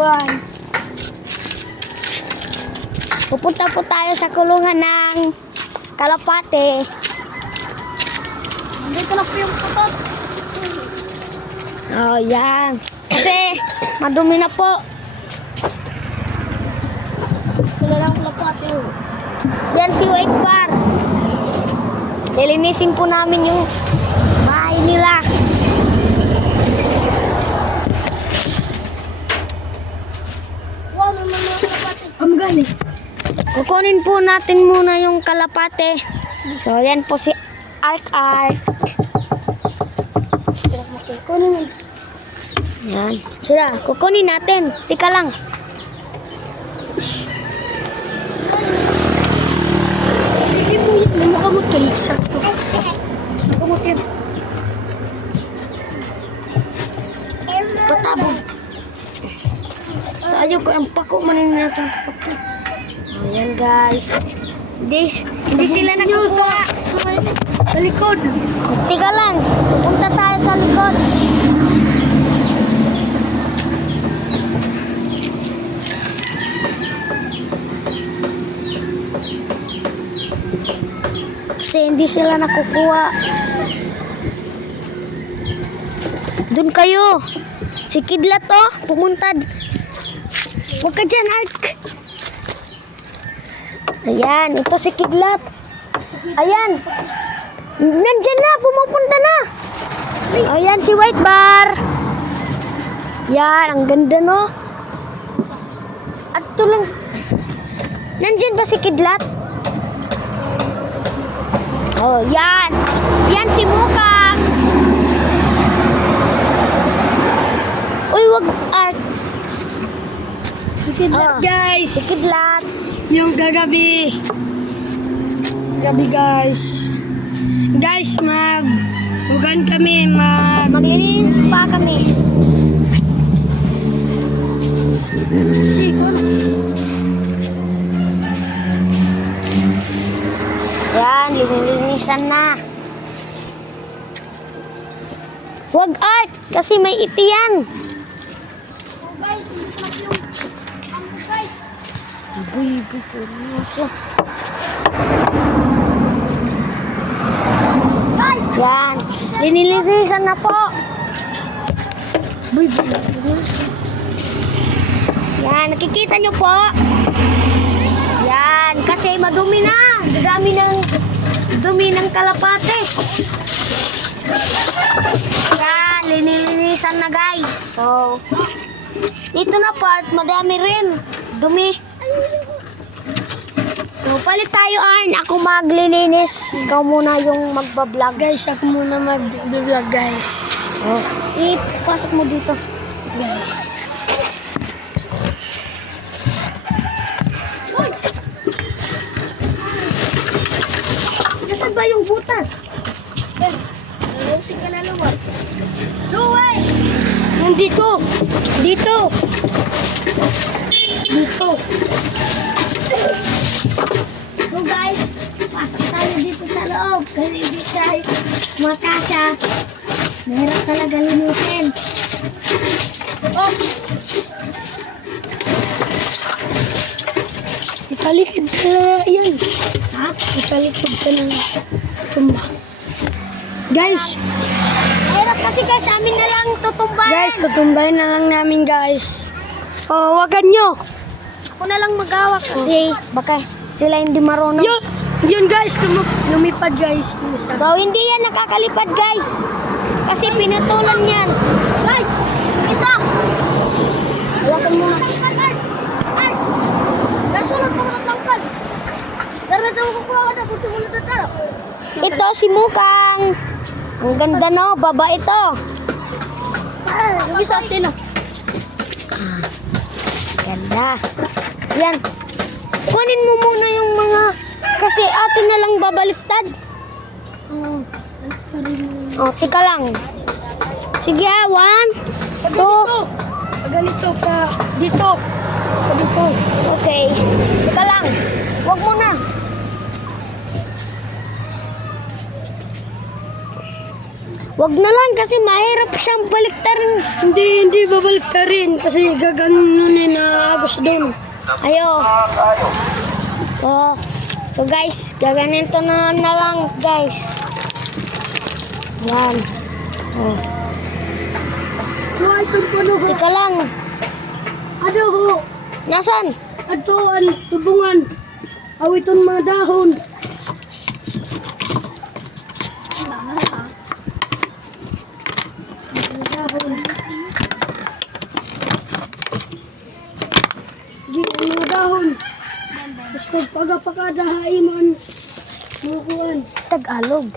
Kuhan. Pupunta po tayo sa kulungan ng kalapate. Dito na po yung putot. Oh, yan. Kasi madumi na po. Kulalang kalapate. Yan si White Bar. Lilinisin po namin yung bahay nila. Wow, may mga kalapate. Ang gani. Kukunin po natin muna yung kalapate. So, yan po si Ark. Kukunin. Yan. Sila, kukunin natin. Tika lang. Sige po yun. May makamot kayo. Sakto. Makamot yun. Patabog. Tayo ko ang pako manin natin kapatid. Ayan guys. Hindi sila nakakuha. Sa likod. Tika lang. Punta tayo sa likod. Kasi hindi sila nakukuha. Doon kayo. Si Kidlat to. Pumunta. Huwag ka dyan, Ark. Ayan, ito si Kidlat. Ayan. Nandyan na, pumupunta na. Ayan si White Bar. Yan, ang ganda no. At tulong. Nandyan ba si Kidlat? Oh, yan. Yan si Mukang. Uy, wag Art. Si Kidlat, guys. Si Kidlat. Yung gagabi. Gabi, guys. Guys, mag-ugan kami. Maglinis pa kami. Yan, linilinisan na. Wag Art, kasi may itiyan. Iboy, kuryoso. Yan, linilinisan na po. Kuryoso. Yan, nakikita nyo po. Yan, kasi madumi na. Dumi ng kalapate. Yan, linilinisan na guys. So, dito na part, madami rin. Dumi. So, palit tayo, Arn. Ako maglilinis. Ikaw muna yung magbablog. Guys, ako muna magbablog, guys. Oh. Ipasok mo dito. Guys. Nasaan ba yung butas? Nalusin ka na luwag. Luway! Nandito. Dito. Dito. So guys, pasok tayo dito sa loob. Kasi hindi tayo makasya. Mahirap talaga linisin. Oh! Italikid ka na yan. Ha? Italikid ka na tumba. Guys! Mahirap kasi guys, amin na lang tutumbayan. Guys, tutumbayan na lang namin guys. Oh, wagan nyo. Ako na lang mag-awak kasi baka sila hindi marunong. Yun guys, lumipad guys. So hindi yan nakakalipad guys. Kasi pinatulan yan. Guys, isa. Hawakan mo na. Ay! Nasunod mo na tangkal. Darat mo kukuha ka na kung sumunod na tara. Ito si Mukang. Ang ganda no, baba ito. Isa sino? Ganda. Yan. Kunin mo muna yung mga kasi atin na lang babaliktad. Oh, tika lang. Sige, 1, 2. Ganito pa dito. Dito. Okay. Tika lang. Wag mo na. Wag na lang kasi mahirap siyang baliktarin. Hindi babaliktarin kasi gaganunin na agos doon. Ayo. Oh. So guys, gaganito na lang guys. Yan. Oh. Kuha itong puno ho. Teka lang. Ano ho? Nasaan? Atoan, tubungan. Awiton mga dahon. Di mga dahon. Tapos pagpagapakadahain mo ang mukuan. Tagalog.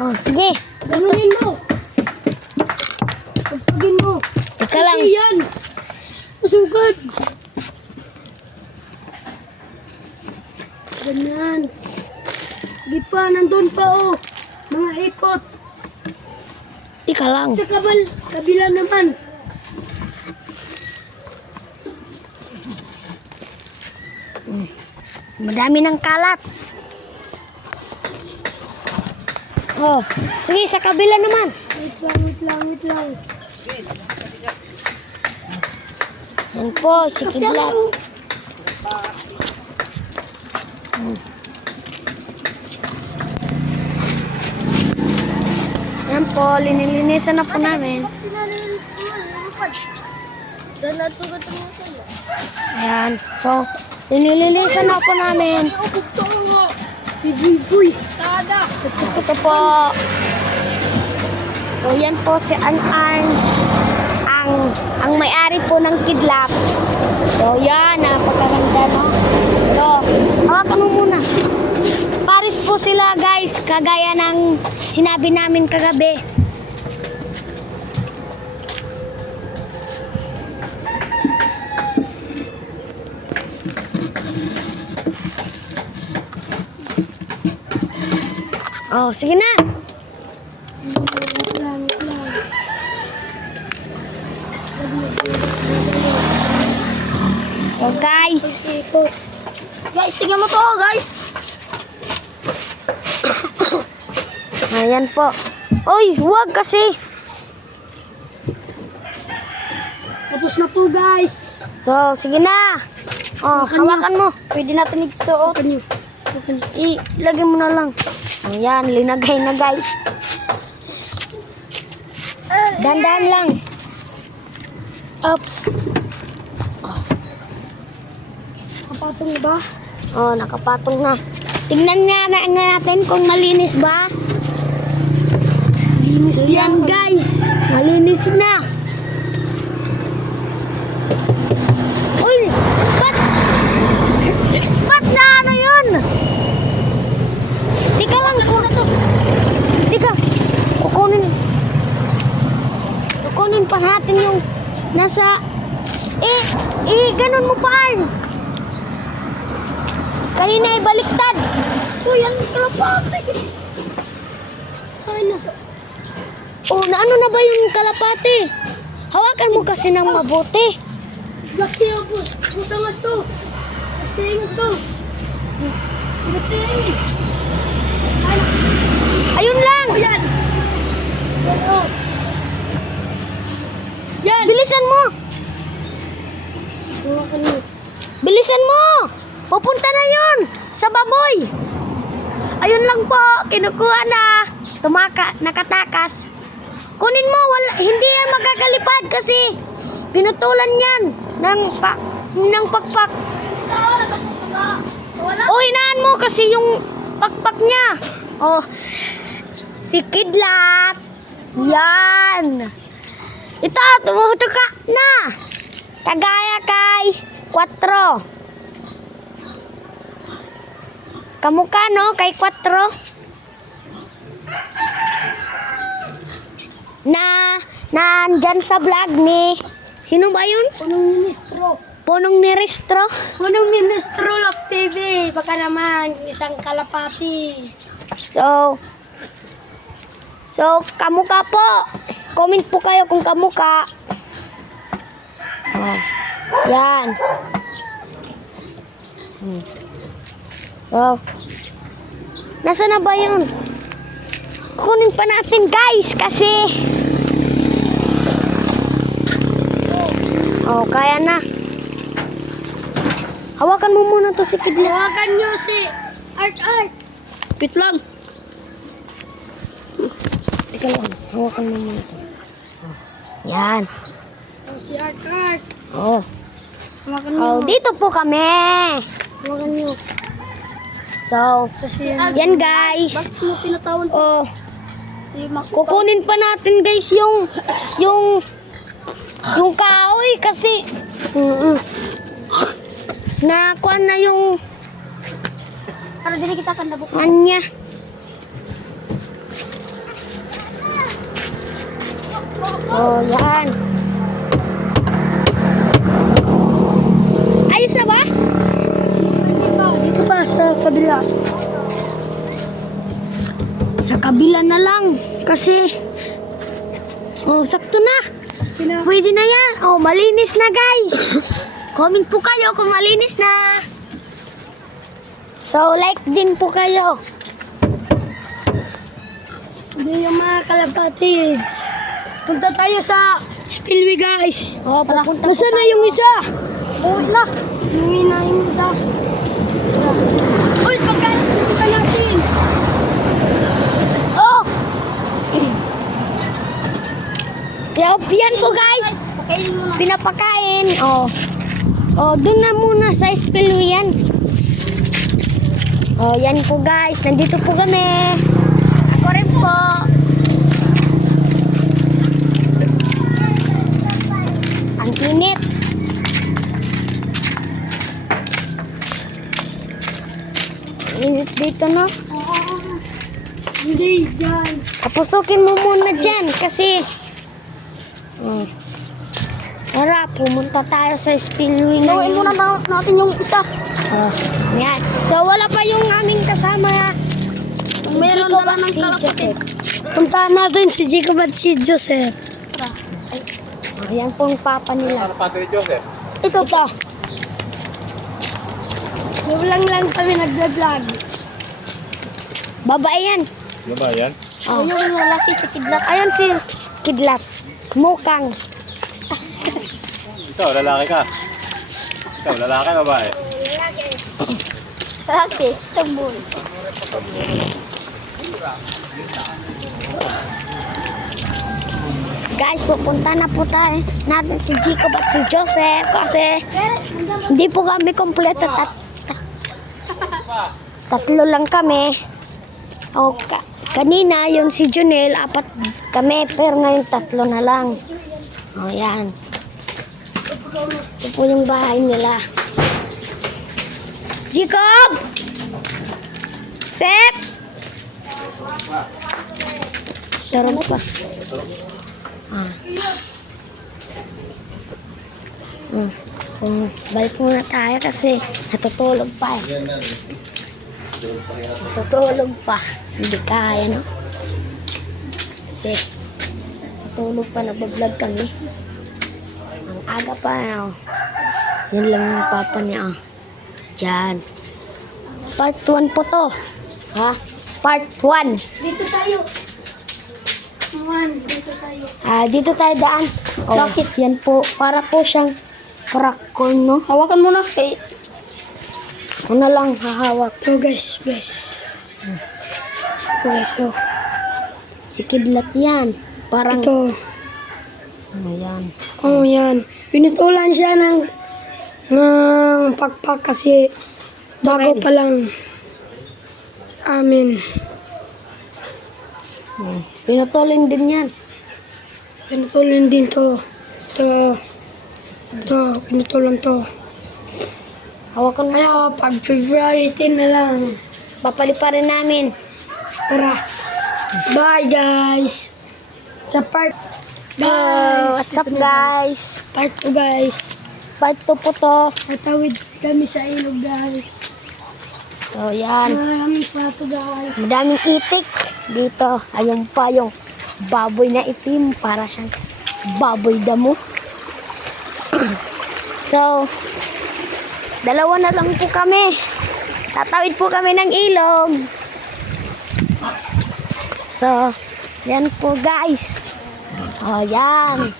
Oh, sige. Ganunin mo. Pagpagin mo. Teka lang. Kasi yan. Masugad. Ganyan. Di pa, nandun pa oh. Mga ikot. Teka lang. Sa kabila naman. Madami ng kalat. Oh, sige sa kabila naman. Wait lang. Yan po, si Kidlat. Yan po, linilinisan na po namin. Ayan, so, linilinisan na po namin. Buy. Tada. Ito po. So, yan po si An-An. Ang may-ari po ng Kidlat. So, yan, napakaganda, no? So, hawakan mo muna. Paris po sila, guys, kagaya ng sinabi namin kagabi. Oh, sige na. Wait lang. So, guys. Ikot. Guys, tingnan mo to, guys. Ayan po. Oy, huwag kasi. Tapos na po, guys. So, sige na. Oh, hawakan mo. Pwede natin isuot. Hawakan nyo. Ilagay mo na lang. Ayan, linagay na guys. Dandan lang. Oops. Kapatong ba? Oh, nakapatong na. Tingnan nga natin kung malinis ba. Linis Yan guys. Malinis na. Uy, ba't na ano yun? Tika lang, kuna to. Tika, kukunin pa natin yung nasa, ganun mo pa, Arn. Kanina ay baliktad. Uy, ang kalapate. Ay na. Oh, naano na ba yung kalapate? Hawakan mo kasi ng mabuti. Kasi ako. Gusto nga to. Kasi nga to. Kasi. Ayun lang. Oh, yan. Yan, oh. Yan. Bilisan mo. Hawakan mo. Bilisan mo. Pupunta na yun sa baboy. Ayun lang po. Kinukuha na. Nakatakas. Kunin mo. Hindi yan magagalipad kasi pinutulan yan ng pakpak. O, hinaan mo kasi yung pakpak niya. Oh, si Kidlat. Yan. Ito, tumutuka na. Kagaya kay 4. Kamukha, no? Kay 4. Nandyan sa vlog ni... Sino ba yun? Punong ministro. Punong ni Restro. Punong ministro Love TV. Baka naman isang kalapati. So, kamukha po. Comment po kayo kung kamukha. Oh, yan. Wow. Nasaan na ba yun? kunin pa natin guys kasi oh, kaya na. Hawakan mo muna to si Kidlat. Hawakan nyo si Art. Pit lang. Teka lang, hawakan mo muna to. Oh, yan. Oh, si Art. Oh. Hawakan Oh, nyo. dito po kami. Hawakan nyo. So, Kasi yan guys. bakit mo pinatawan si Oh, Mac? kukunin pa natin guys yung kahoy kasi nakuha na yung Para dili kita kandabok. kanya. Oh, yan. Ayos na ba? Dito pa sa kabila. Sa kabila na lang kasi oh, sakto na. Pwede na yan. Oh, malinis na guys. Comment po kayo kung malinis na. So, like din po kayo. Hindi yung mga kalapatids. Punta tayo sa spillway guys. Oh, papunta Nasaan na yung isa? Uwi na. Yung na yung isa. Uy, pagkalat ka natin. Oh! Yan po guys. Pakainin mo na. Pinapakain. Oh. Oh, dun na muna sa spillway yan. Oh, yan po guys. Nandito po kami. Ako rin po. Ang init. Init dito, no? Hindi, dyan. Kapusukin mo muna dyan kasi tara, pumunta tayo sa spillway Gawin muna natin yung isa. Yan. So, wala pa yung aming kasama. Meron Jacob dala at ng si kalapatids. Joseph. Puntaan natin si Jacob at si Joseph. Yan po ang papa nila. Ano pati ni Joseph? Ito. Lang kami nagda-vlog. Babae yan. Ano ba yan? Oh. Yung lalaki si Kidlat. Ayan si Kidlat. Mukang. Ikaw, lalaki ka. Ikaw, lalaki, babae. Lalaki, tambol. Guys, pupunta na po tayo natin si Jacob at si Joseph kasi hindi po kami kompleto. Tatlo lang kami. O, kanina yung si Junel, 4 kami, pero ngayon 3 na lang. O, yan. Ito po yung bahay nila. Jacob! Sep! Tarong pa. Balik muna tayo kasi natutulog pa eh. Natutulog pa. Hindi kaya, no? Kasi natutulog pa, nagbablog kami. Ang aga pa, no? Yan lang yung papa niya, oh. Diyan. Part 1 po to. Ha? Part 1. Dito tayo. Dito tayo. Dito tayo daan. Oh, bakit? Yan po. Para po siyang cracker, no? Hawakan mo na. Okay. Ako na lang hahawak. So guys. Okay, so. Si Kidlat yan. Parang, Ito. ayan. Oh, yan. Pinutulan siya ng pakpak kasi bago pa lang sa amin. Pinutulin din yan. Pinutulan din to. Ito, pinutulan to. Hawakan mo. Kaya pag February 10 na lang. Papaliparin namin. Tara. Bye guys. Sa part. Oh, what's up Ito na, guys? Part 2 guys. Part 2 po to. Tatawid kami sa ilog guys. So yan. Maraming plato guys. Madaming itik dito. Ayun pa yung baboy na itim. Para siyang baboy damo. So, 2 na lang po kami. Tatawid po kami ng ilog. So, yan po guys. Oh, yan.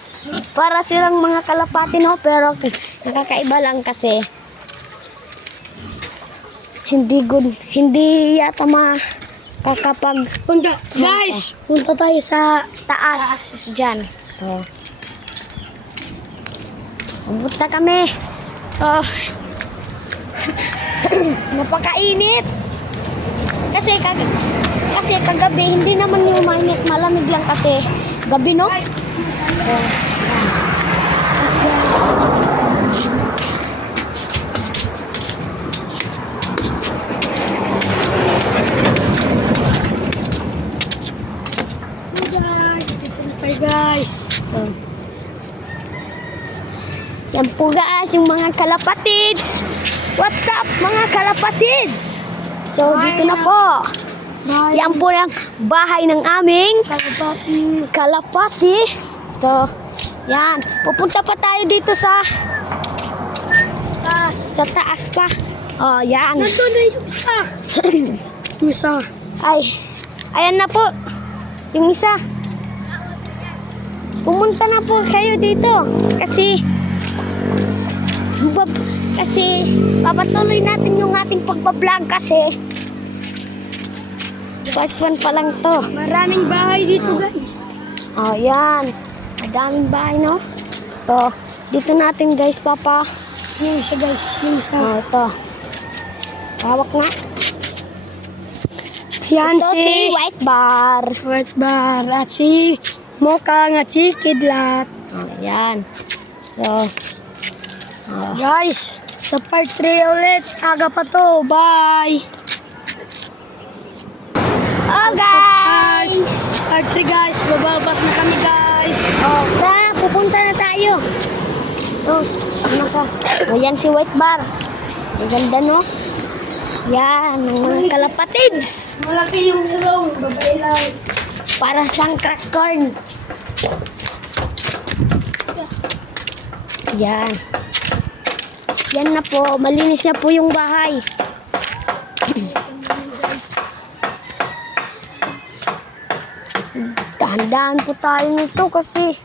Para silang mga kalapati, no? Pero nakakaiba lang kasi hindi yata makakapag Guys, punta tayo sa taas dyan. So, pumunta kami. So, napakainit. Kasi kagabi, hindi naman yung mainit. Malamig lang kasi gabi, no? So, yan. Tapos, guys. So guys, dito na tayo guys. So, yan po guys, yung mga kalapatids. What's up mga kalapatids? So, dito na po. Bye. Yan po ang bahay ng aming Kalapati. kalapati. So, yan. Pupunta pa tayo dito sa taas pa. Oh, yan. Nandun na yung isa. Yung isa. Ay, ayan na po. Yung isa. Pumunta na po kayo dito. Kasi papatuloy natin yung ating pagbablog kasi first one pa lang to. Maraming bahay dito guys. Oh, yan. Madaming bahay, no? So, dito natin guys, papa. Yung isa guys. Yung isa. Oh, ito. Hawak nga. Yan Ito si White Bar. White Bar at si Mokang at si Kidlat. Oh, yan. So, Guys, sa part 3 ulit. Aga pa to. Bye. oh guys! Part 3 guys. Bababak na kami guys. Oh, tara, pupunta na tayo. Oh, ano ka? Oh, yan si White Bar. Ang ganda, no? Yan, ang mga kalapatids. Malaki yung ilong. Babae lang. Para siyang crack corn. Yan. Yan na po. Malinis na po yung bahay. Dahan-dahan po tayo nito kasi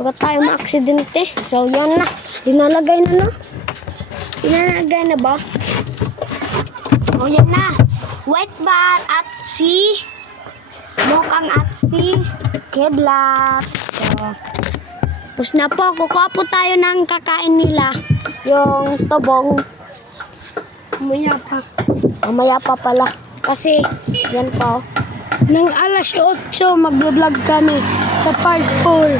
baka tayo ma-aksidente. So, yan na. Dinalagay na, no? Dinalagay na ba? O, yan na. White Bar at si Mokang at si Kidlat. So, tapos na po. Kukuha po tayo ng kakain nila. Yung tobong. Umaya pa. Mamaya pa pala. Kasi, yan po. Nang alas 8, mag-vlog kami sa part 4.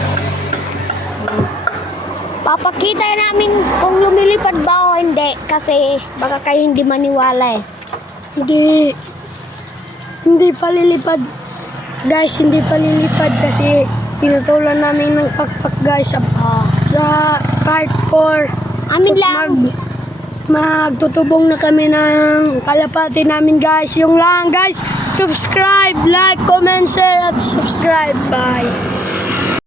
Papakita namin kung lumilipad ba o hindi. Kasi, baka kayo hindi maniwala eh. Hindi pa lilipad. Guys, hindi pa lilipad kasi tinutulan namin ng pakpak guys sa part 4. Amin lang. Magtutubong na kami ng kalapati namin guys. Yung lang guys, subscribe, like, comment, share at subscribe. Bye.